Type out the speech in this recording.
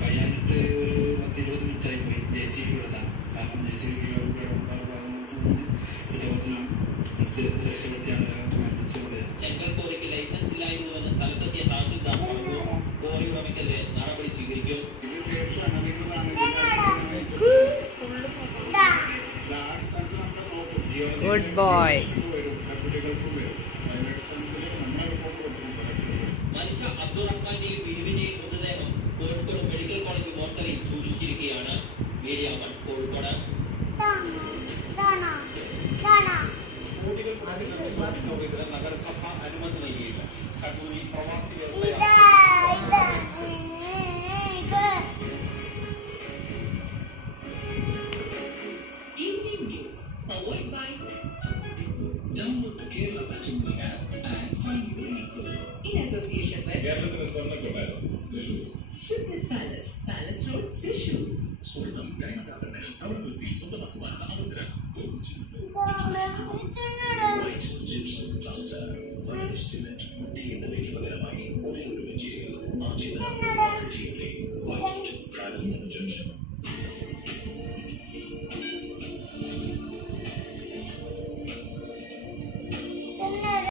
കഴിയാനിട്ട് ഒരു 10-20 മിനിറ്റായി പോയി. JCB കൊടുത്താണ്. കാരണം JCB ചോദ്യത്തിനാണ് കുറച്ച് രക്ഷപ്പെടുത്തിയാണ് വിളിച്ചുകൊണ്ട് ചെങ്കൽ കോറിക്ക് ലൈസൻസ് ഇല്ലായിരുന്നുവെന്ന് സ്ഥലത്തെത്തിയ തഹസിൽദാർ പറഞ്ഞു. കോറി ഉടമയ്ക്കെതിരെ നടപടി സ്വീകരിക്കും. Good boy. മരിച്ച അബ്ദുറഹ്മാന്റെയും ബിജുവിന്റെയും മൃതദേഹം കോഴിക്കോട് മെഡിക്കൽ കോളേജ് മോർച്ചറിയിൽ സൂക്ഷിച്ചിരിക്കുകയാണ്. Media one Kozhikode. നഗരസഭ അനുമതി നൽകിയില്ല. കണ്ണൂരിൽ പ്രവാസി വ്യവസായ Download the Kerala Matrimony app and find your equal. In association with കേരളത്തിന് സ്വർണ്ണക്കൊട്ടാരം തൃശ്ശൂർ Shubhit Palace.